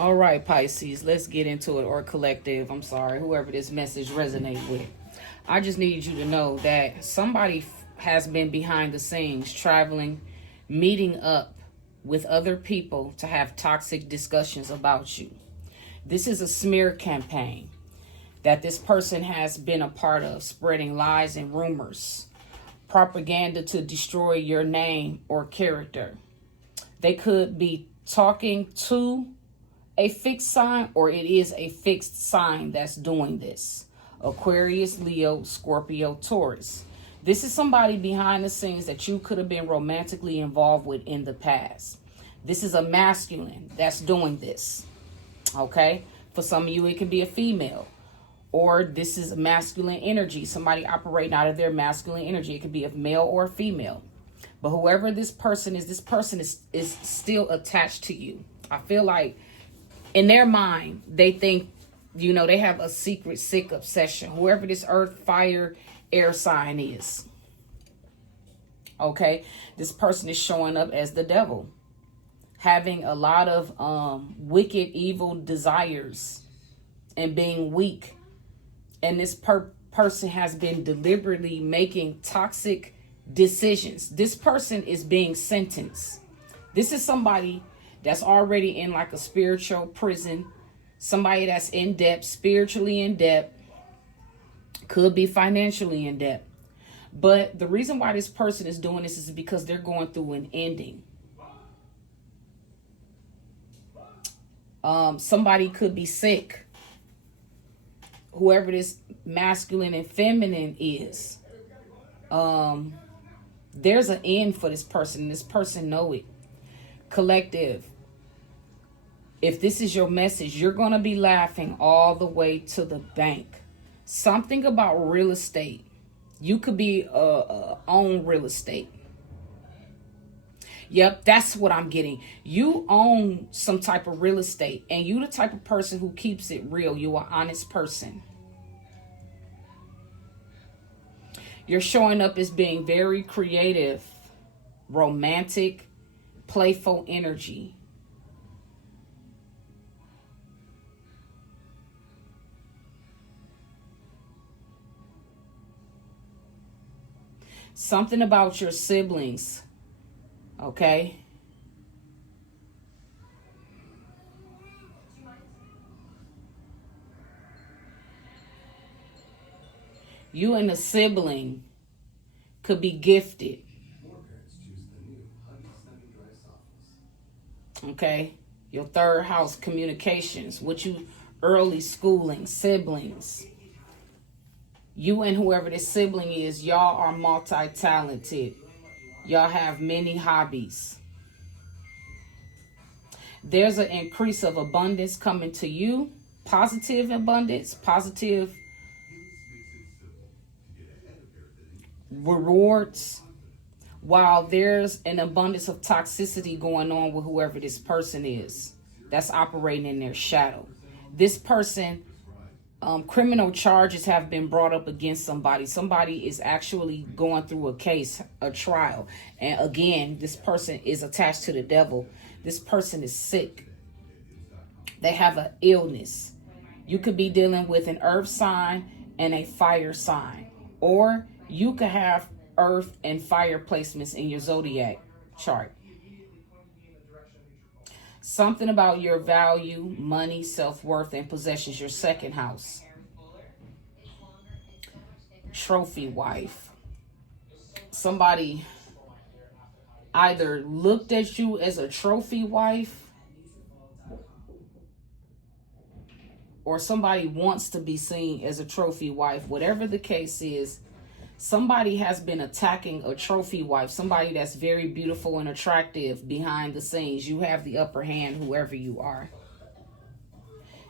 All right, Pisces, let's get into it, or collective. I'm sorry, whoever this message resonates with. I just need you to know that somebody has been behind the scenes, traveling, meeting up with other people to have toxic discussions about you. This is a smear campaign that this person has been a part of, spreading lies and rumors, propaganda to destroy your name or character. They could be talking to a fixed sign, or it is a fixed sign that's doing this. Aquarius, Leo, Scorpio, Taurus. This is somebody behind the scenes that you could have been romantically involved with in the past. This is a masculine that's doing this. Okay? For some of you, it could be a female. Or this is masculine energy. Somebody operating out of their masculine energy. It could be a male or a female. But whoever this person is still attached to you. I feel like in their mind, they think, they have a secret, sick obsession. Whoever this earth, fire, air sign is. Okay? This person is showing up as the devil. Having a lot of wicked, evil desires and being weak. And this person has been deliberately making toxic decisions. This person is being sentenced. This is somebody that's already in like a spiritual prison. Somebody that's in debt, spiritually in debt. Could be financially in debt. But the reason why this person is doing this is because they're going through an ending. Somebody could be sick. Whoever this masculine and feminine is. There's an end for this person. This person know it. Collective. If this is your message, you're going to be laughing all the way to the bank. Something about real estate. You could be own real estate. Yep, that's what I'm getting. You own some type of real estate, and you the type of person who keeps it real. You're an honest person. You're showing up as being very creative, romantic, playful energy. Something about your siblings. Okay? You and a sibling could be gifted. Okay? Your third house, communications. What you early schooling, siblings. You and whoever this sibling is, y'all are multi-talented. Y'all have many hobbies. There's an increase of abundance coming to you. Positive abundance, positive rewards. While there's an abundance of toxicity going on with whoever this person is that's operating in their shadow. This person, criminal charges have been brought up against somebody. Somebody is actually going through a case, a trial. And again, this person is attached to the devil. This person is sick. They have an illness. You could be dealing with an earth sign and a fire sign. Or you could have earth and fire placements in your zodiac chart. Something about your value, money, self-worth, and possessions, your second house. Trophy wife. Somebody either looked at you as a trophy wife, or somebody wants to be seen as a trophy wife. Whatever the case is, somebody has been attacking a trophy wife, somebody that's very beautiful and attractive behind the scenes. You have the upper hand, whoever you are.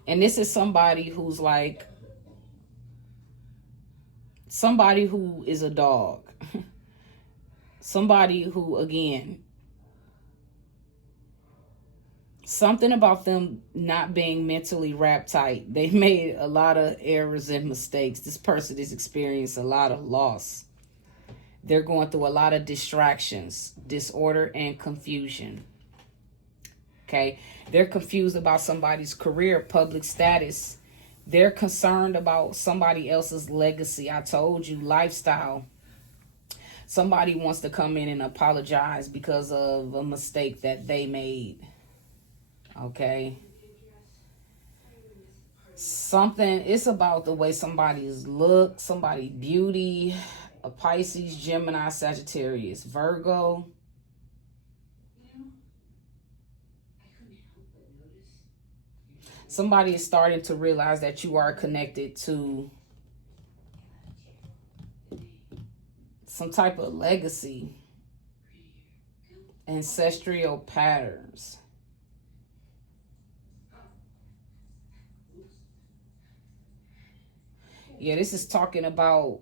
And this is somebody who's like, somebody who is a dog. Somebody who, again, something about them not being mentally wrapped tight. They made a lot of errors and mistakes. This person is experiencing a lot of loss. They're going through a lot of distractions, disorder, and confusion. Okay. They're confused about somebody's career, public status. They're concerned about somebody else's legacy. I told you, lifestyle. Somebody wants to come in and apologize because of a mistake that they made. Okay. Something, it's about the way somebody's look, somebody beauty, a Pisces, Gemini, Sagittarius, Virgo. Somebody is starting to realize that you are connected to some type of legacy, ancestral patterns. Yeah, this is talking about,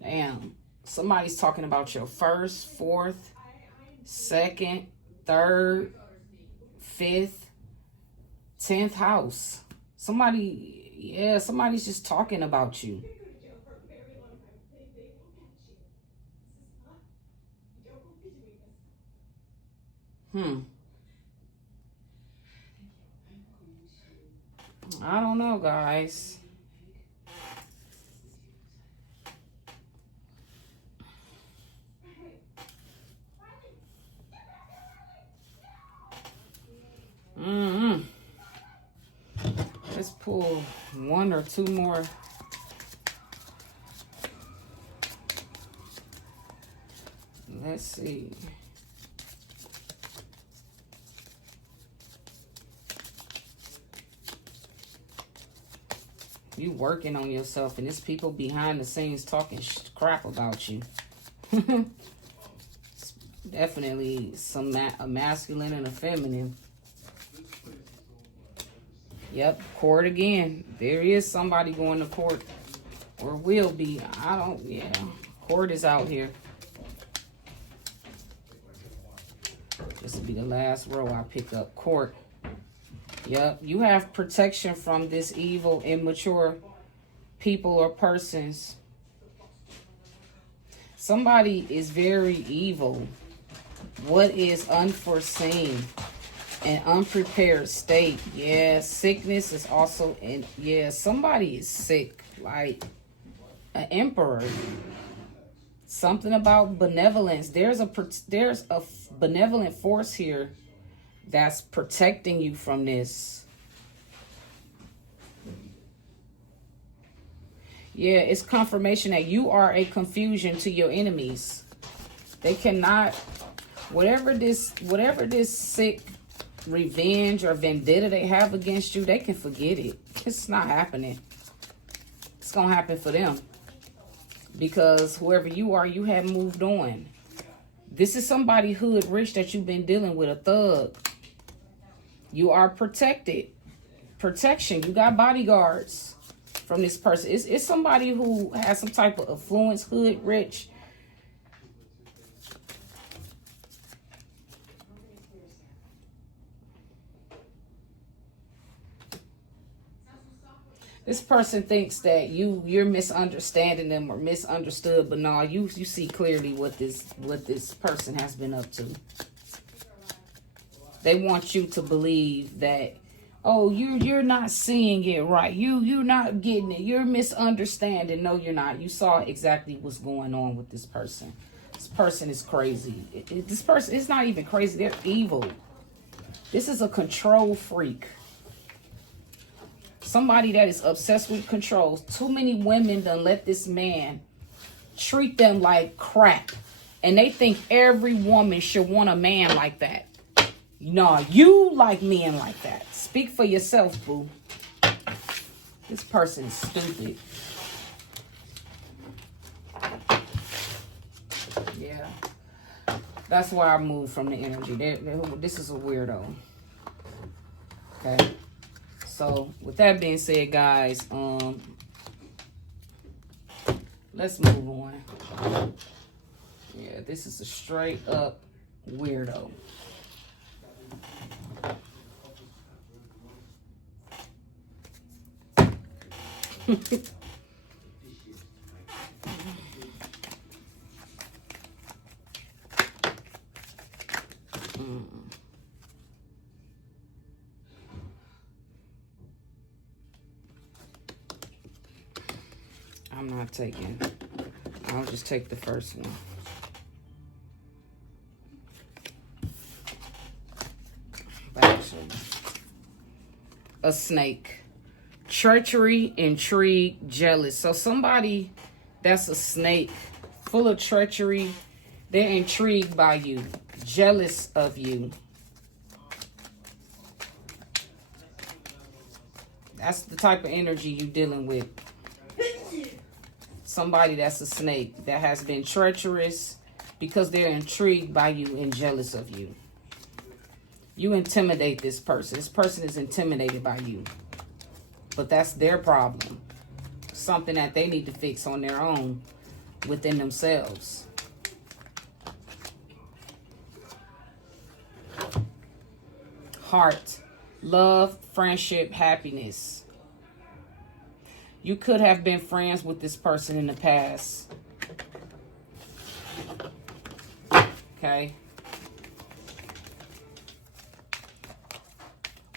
damn, somebody's talking about your first, fourth, second, third, fifth, 10th house. Somebody's just talking about you. I don't know, guys. Let's pull one or two more. Let's see. You working on yourself, and there's people behind the scenes talking crap about you. Definitely a masculine and a feminine. Yep, court again. There is somebody going to court, or will be. Court is out here. This will be the last row I pick up. Court. Yep, you have protection from this evil, immature people or persons. Somebody is very evil. What is unforeseen? An unprepared state. Yeah, sickness is also in. Yeah, somebody is sick, like an emperor. Something about benevolence. There's a benevolent force here that's protecting you from this. Yeah, it's confirmation that you are a confusion to your enemies. They cannot, whatever this sick revenge or vendetta they have against you, they can forget it. It's not happening. It's gonna happen for them, because whoever you are, you have moved on. This is somebody hood rich that you've been dealing with, a thug. You are protected. Protection. You got bodyguards from this person. It's somebody who has some type of affluence, hood rich. This person thinks that you're misunderstanding them or misunderstood, but no, you see clearly what this person has been up to. They want you to believe that, oh, you're not seeing it right. You're not getting it. You're misunderstanding. No, you're not. You saw exactly what's going on with this person. This person is crazy. This person is not even crazy. They're evil. This is a control freak. Somebody that is obsessed with control. Too many women done let this man treat them like crap. And they think every woman should want a man like that. No, you like men like that. Speak for yourself, boo. This person is stupid. Yeah. That's why I moved from the energy. This is a weirdo. Okay. So, with that being said, guys, let's move on. Yeah, this is a straight up weirdo. I'm not taking. I'll just take the first one. Actually, a snake. Treachery, intrigue, jealous. So somebody that's a snake, full of treachery, they're intrigued by you, jealous of you. That's the type of energy you're dealing with. Somebody that's a snake that has been treacherous because they're intrigued by you and jealous of you. You intimidate this person. This person is intimidated by you. But that's their problem. Something that they need to fix on their own within themselves. Heart, love, friendship, happiness. You could have been friends with this person in the past. Okay.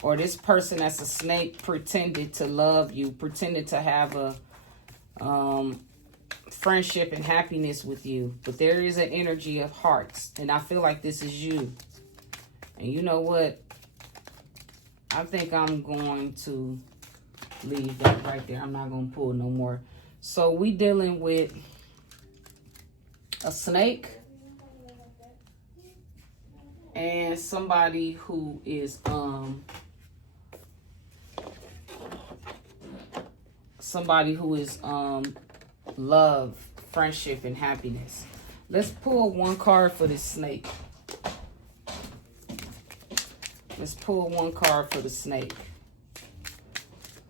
Or this person that's a snake pretended to love you, pretended to have a friendship and happiness with you. But there is an energy of hearts. And I feel like this is you. And you know what? I think I'm going to leave that right there. I'm not going to pull no more. So we dealing with a snake and somebody who is love, friendship, and happiness. Let's pull one card for this snake. Let's pull one card for the snake.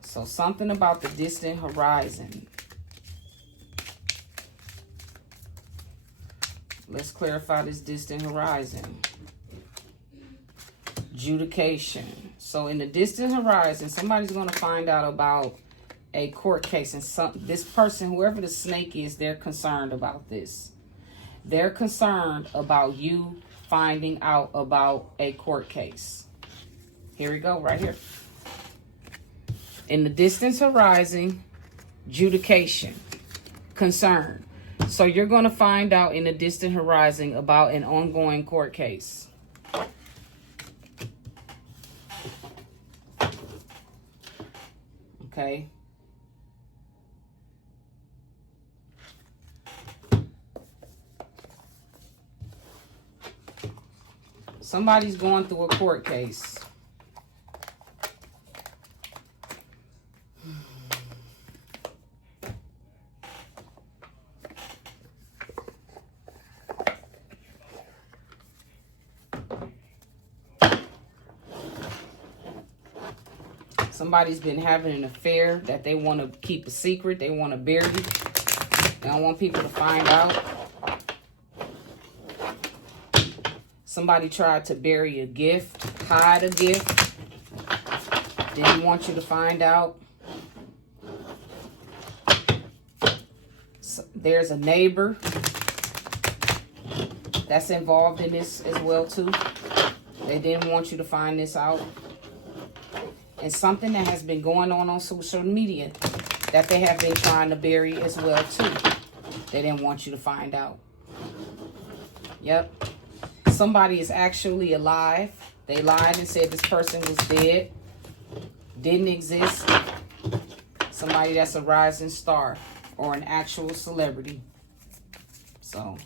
So something about the distant horizon. Let's clarify this distant horizon. Adjudication. So in the distant horizon, somebody's going to find out about a court case. And this person, whoever the snake is, they're concerned about this. They're concerned about you finding out about a court case. Here we go, right here. In the distant horizon, adjudication, concern. So you're going to find out in the distant horizon about an ongoing court case. Okay. Somebody's going through a court case. Somebody's been having an affair that they want to keep a secret. They want to bury. They don't want people to find out. Somebody tried to bury a gift, hide a gift. Didn't want you to find out. So there's a neighbor that's involved in this as well too. They didn't want you to find this out. And something that has been going on social media that they have been trying to bury as well too. They didn't want you to find out. Yep. Somebody is actually alive. They lied and said this person was dead. Didn't exist. Somebody that's a rising star or an actual celebrity. So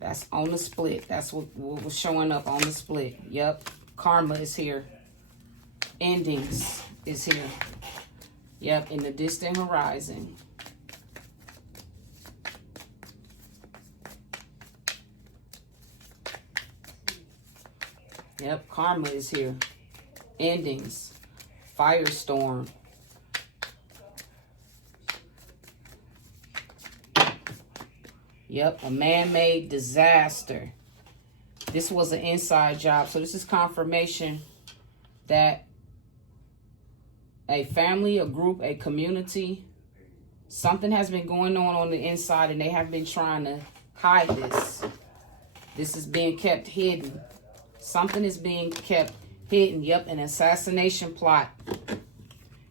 that's on the split. That's what was showing up on the split. Yep. Karma is here. Endings is here. Yep, in the distant horizon. Yep, karma is here. Endings. Firestorm. Yep, a man-made disaster. This was an inside job. So this is confirmation that a family, a group, a community, something has been going on the inside and they have been trying to hide this. This is being kept hidden. Something is being kept hidden. Yep, an assassination plot.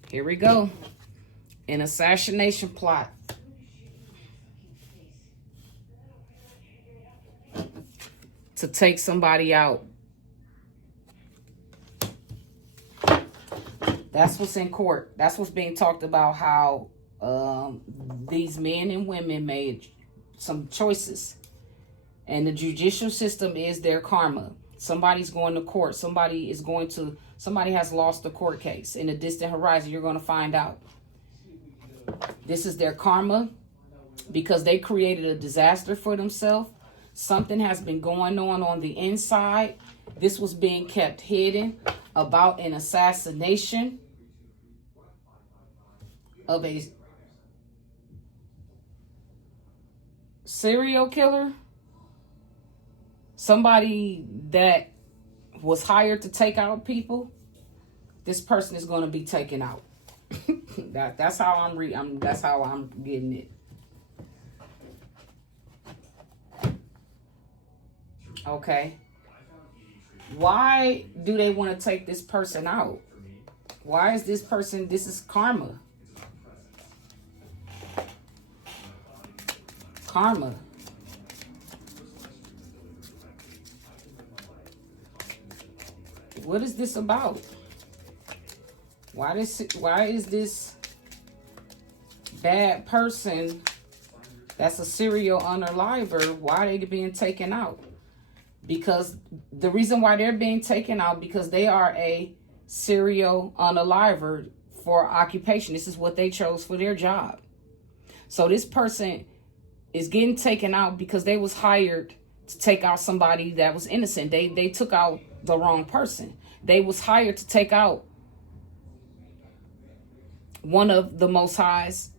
Here we go. An assassination plot. To take somebody out. That's what's in court. That's what's being talked about, how these men and women made some choices. And the judicial system is their karma. Somebody's going to court. Somebody has lost a court case. In the distant horizon, you're going to find out. This is their karma because they created a disaster for themselves. Something has been going on the inside. This was being kept hidden about an assassination of a serial killer. Somebody that was hired to take out people. This person is going to be taken out. That's how that's how I'm getting it. Okay. Why do they want to take this person out? Why is this person, this is karma. Karma. What is this about? Why is this bad person that's a serial unaliver, why are they being taken out? Because the reason why they're being taken out, because they are a serial unaliver for occupation. This is what they chose for their job. So this person is getting taken out because they was hired to take out somebody that was innocent. They took out the wrong person. They was hired to take out one of the Most High's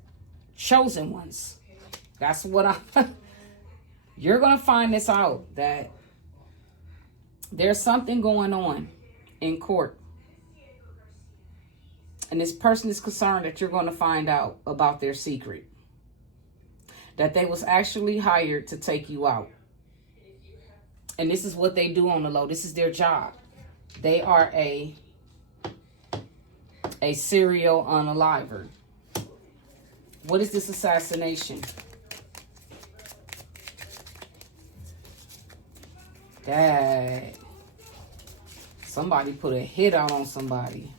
chosen ones. That's what you're going to find this out, that there's something going on in court. And this person is concerned that you're going to find out about their secret. That they was actually hired to take you out. And this is what they do on the low. This is their job. They are a serial unaliver. What is this assassination? That somebody put a hit out on somebody.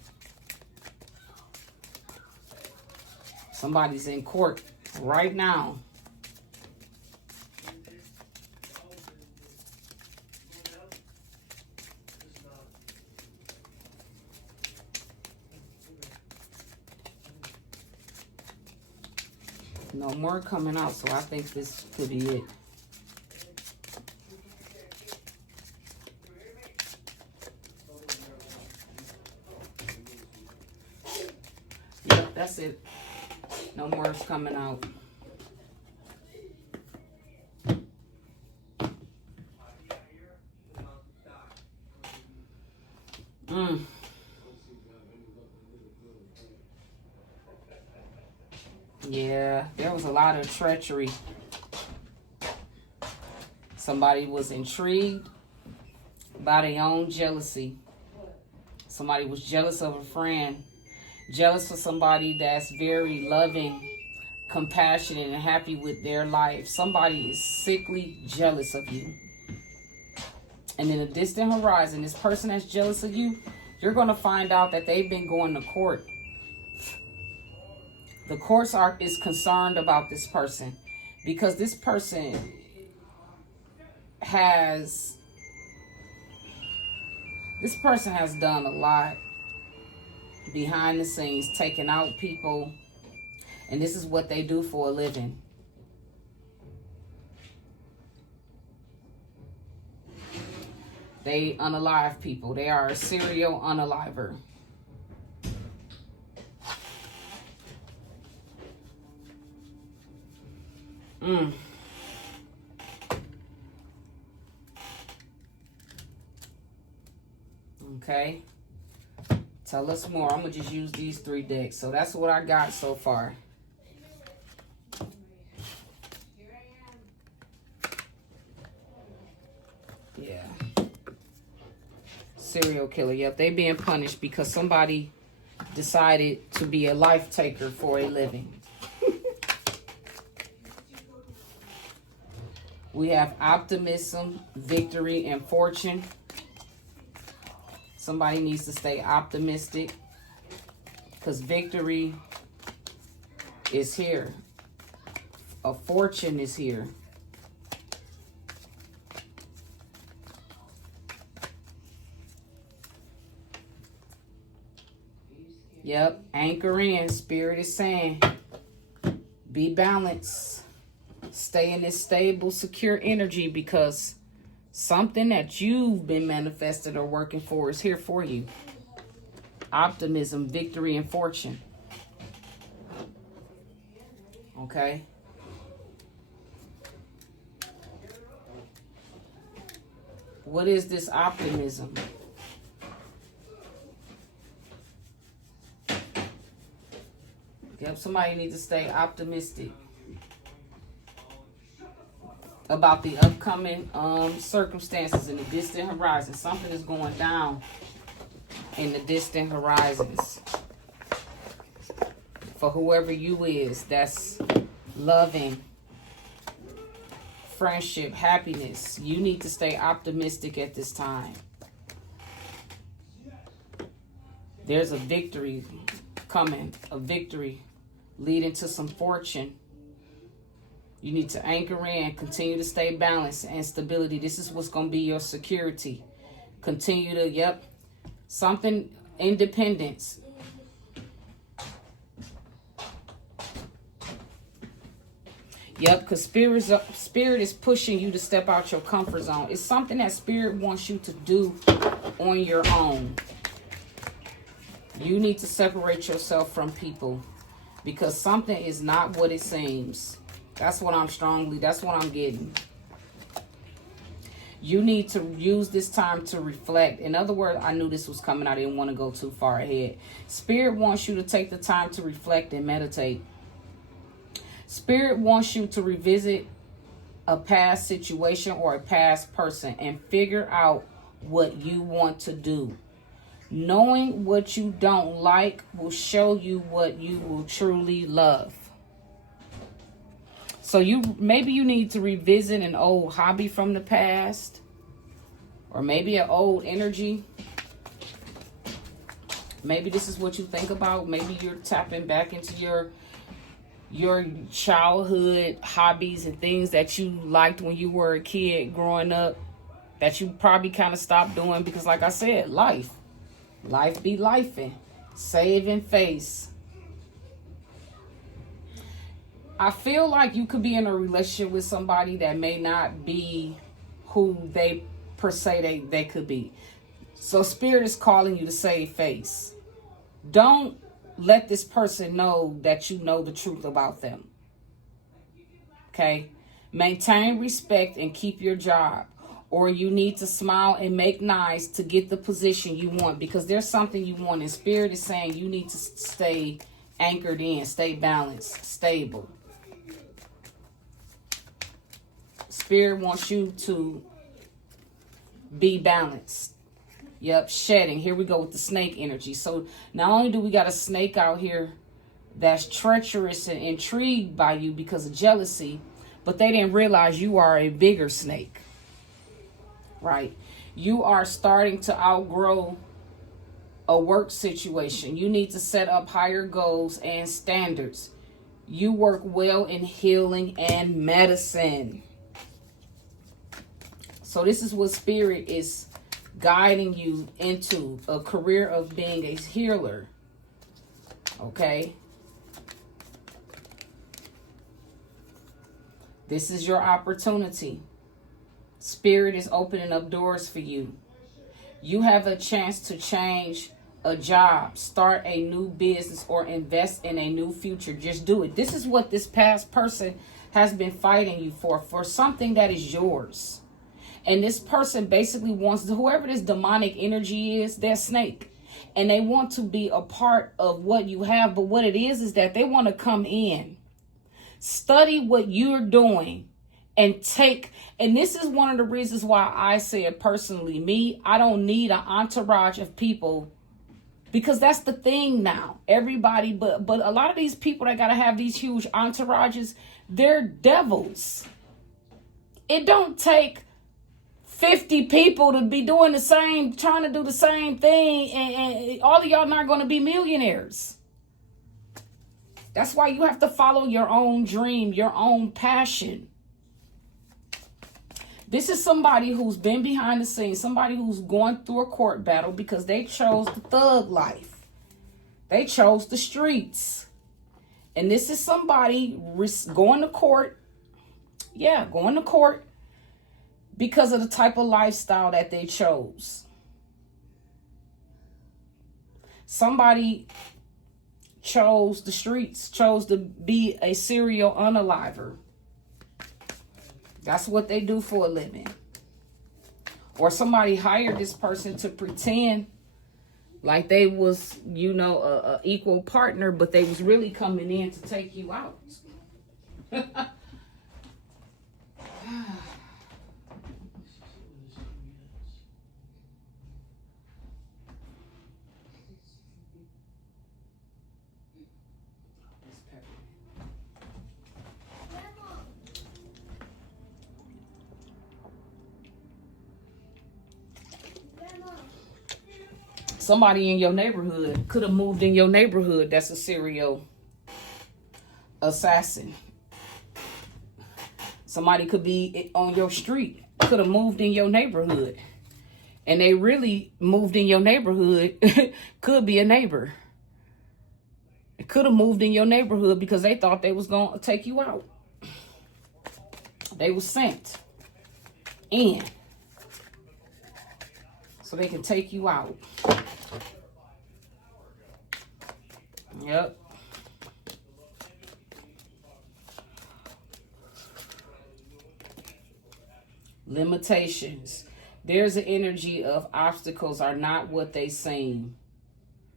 Somebody's in court right now. No more coming out, so I think this could be it. Yep, that's it. No more is coming out. Yeah, there was a lot of treachery. Somebody was intrigued by their own jealousy. Somebody was jealous of a friend. Jealous of somebody that's very loving, compassionate, and happy with their life. Somebody is sickly jealous of you. And in a distant horizon, this person that's jealous of you, you're going to find out that they've been going to court. The court is concerned about this person because this person has done a lot behind the scenes, taking out people, and this is what they do for a living. They unalive people. They are a serial unaliver. Okay. Tell us more. I'm going to just use these 3 decks. So that's what I got so far. Yeah. Serial killer. Yep, they being punished because somebody decided to be a life taker for a living. We have optimism, victory, and fortune. Somebody needs to stay optimistic because victory is here. A fortune is here. Yep, anchor in. Spirit is saying, be balanced. Stay in this stable, secure energy because something that you've been manifested or working for is here for you. Optimism, victory, and fortune. Okay. What is this optimism? Yep, somebody needs to stay optimistic about the upcoming circumstances in the distant horizon. Something is going down in the distant horizons. For whoever you is, that's loving, friendship, happiness. You need to stay optimistic at this time. There's a victory coming, a victory leading to some fortune. You need to anchor in, continue to stay balanced and stability. This is what's going to be your security. Continue to, something, independence. Because spirit is pushing you to step out your comfort zone. It's something that spirit wants you to do on your own. You need to separate yourself from people because something is not what it seems. That's what I'm getting. You need to use this time to reflect. In other words, I knew this was coming. I didn't want to go too far ahead. Spirit wants you to take the time to reflect and meditate. Spirit wants you to revisit a past situation or a past person and figure out what you want to do. Knowing what you don't like will show you what you will truly love. So maybe you need to revisit an old hobby from the past, or maybe an old energy. Maybe this is what you think about. Maybe you're tapping back into your childhood hobbies and things that you liked when you were a kid growing up that you probably kind of stopped doing because, like I said, life be lifing, save and face. I feel like you could be in a relationship with somebody that may not be who they per se they could be. So spirit is calling you to save face. Don't let this person know that you know the truth about them. Okay? Maintain respect and keep your job. Or you need to smile and make nice to get the position you want because there's something you want. And spirit is saying you need to stay anchored in, stay balanced, stable. Spirit wants you to be balanced. Yep, shedding. Here we go with the snake energy. So not only do we got a snake out here that's treacherous and intrigued by you because of jealousy, but they didn't realize you are a bigger snake. Right? You are starting to outgrow a work situation. You need to set up higher goals and standards. You work well in healing and medicine. So this is what spirit is guiding you into, a career of being a healer. Okay? This is your opportunity. Spirit is opening up doors for you. You have a chance to change a job, start a new business, or invest in a new future. Just do it. This is what this past person has been fighting you for something that is yours. And this person basically wants, whoever this demonic energy is, they're snake. And they want to be a part of what you have. But what it is that they want to come in, study what you're doing, and take, and this is one of the reasons why I said personally, I don't need an entourage of people, because that's the thing now. Everybody, but a lot of these people that gotta have these huge entourages, they're devils. It don't take 50 people to be doing the same, trying to do the same thing, and all of y'all not going to be millionaires. That's why you have to follow your own dream, your own passion. This is somebody who's been behind the scenes, somebody who's going through a court battle because they chose the thug life. They chose the streets. And this is somebody going to court. Yeah, going to court because of the type of lifestyle that they chose. Somebody chose the streets, chose to be a serial unaliver. That's what they do for a living. Or somebody hired this person to pretend like they was, a equal partner, but they was really coming in to take you out. Somebody in your neighborhood could have moved in your neighborhood. That's a serial assassin. Somebody could be on your street, could have moved in your neighborhood. And they really moved in your neighborhood. Could be a neighbor. It could have moved in your neighborhood because they thought they was going to take you out. They was sent in so they can take you out. Yep. Limitations. There's an energy of obstacles are not what they seem.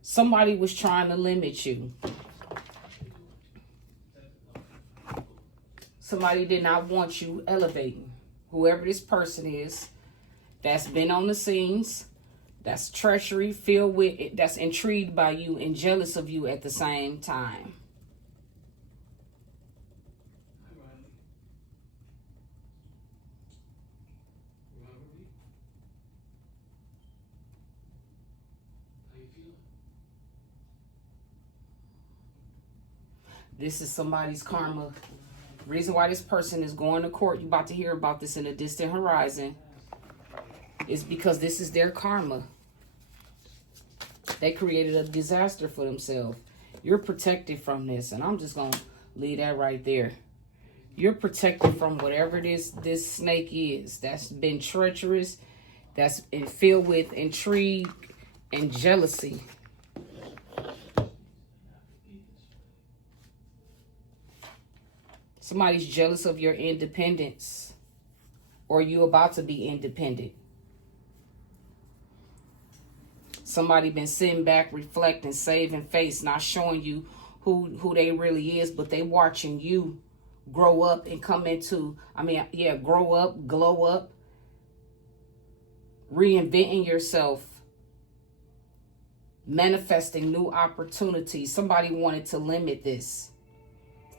Somebody was trying to limit you. Somebody did not want you elevating. Whoever this person is that's been on the scenes, that's treachery, filled with it, that's intrigued by you and jealous of you at the same time. This is somebody's karma. Reason why this person is going to court, you about to hear about this in a distant horizon, is because this is their karma. They created a disaster for themselves. You're protected from this, and I'm just going to leave that right there. You're protected from whatever this snake is that's been treacherous, that's filled with intrigue and jealousy. Somebody's jealous of your independence, or you about to be independent. Somebody been sitting back, reflecting, saving face, not showing you who they really is, but they watching you grow up and come into, grow up, glow up, reinventing yourself, manifesting new opportunities. Somebody wanted to limit this,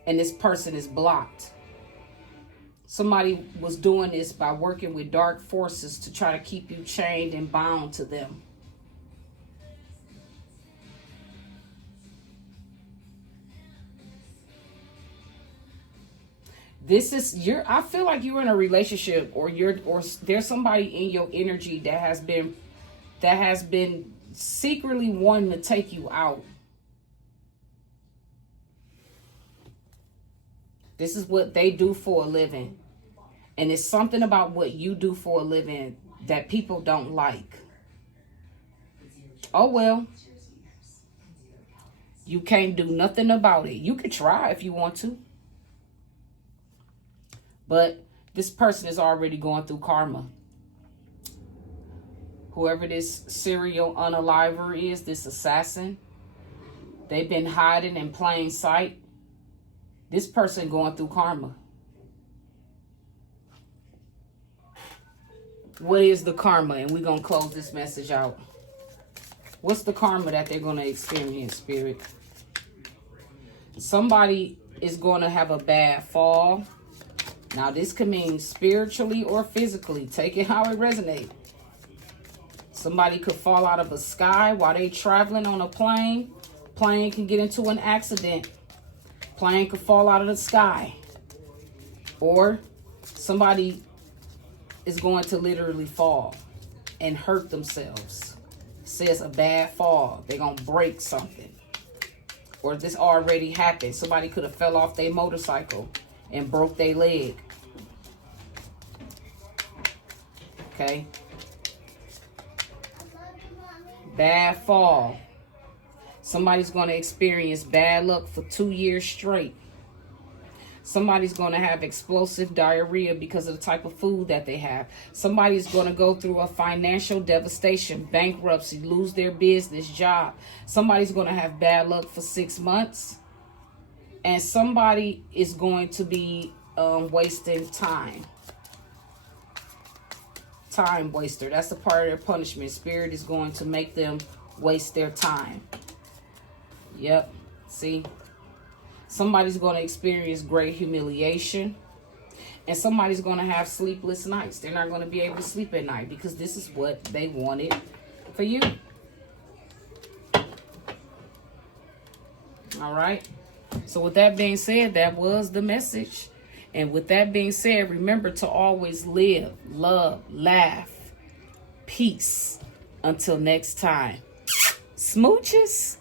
and this person is blocked. Somebody was doing this by working with dark forces to try to keep you chained and bound to them. This is I feel like you're in a relationship, or there's somebody in your energy that has been secretly wanting to take you out. This is what they do for a living. And it's something about what you do for a living that people don't like. Oh, well. You can't do nothing about it. You could try if you want to. But this person is already going through karma. Whoever this serial unaliver is, this assassin, they've been hiding in plain sight. This person going through karma. what is the karma? And we're going to close this message out. What's the karma that they're going to experience, Spirit? Somebody is going to have a bad fall. Now, this could mean spiritually or physically. Take it how it resonates. Somebody could fall out of a sky while they traveling on a plane. Plane can get into an accident. Plane could fall out of the sky. Or somebody is going to literally fall and hurt themselves. It says a bad fall. They're going to break something. Or this already happened. Somebody could have fell off their motorcycle and broke their leg. Okay. Bad fall. Somebody's going to experience bad luck for 2 years straight. Somebody's going to have explosive diarrhea because of the type of food that they have. Somebody's going to go through a financial devastation, bankruptcy, lose their business, job. Somebody's going to have bad luck for 6 months. And somebody is going to be wasting time. Time waster. That's a part of their punishment. Spirit is going to make them waste their time. Yep. See? Somebody's going to experience great humiliation. And somebody's going to have sleepless nights. They're not going to be able to sleep at night because this is what they wanted for you. All right. So with that being said, that was the message. And with that being said, remember to always live, love, laugh, peace. Until next time. Smooches.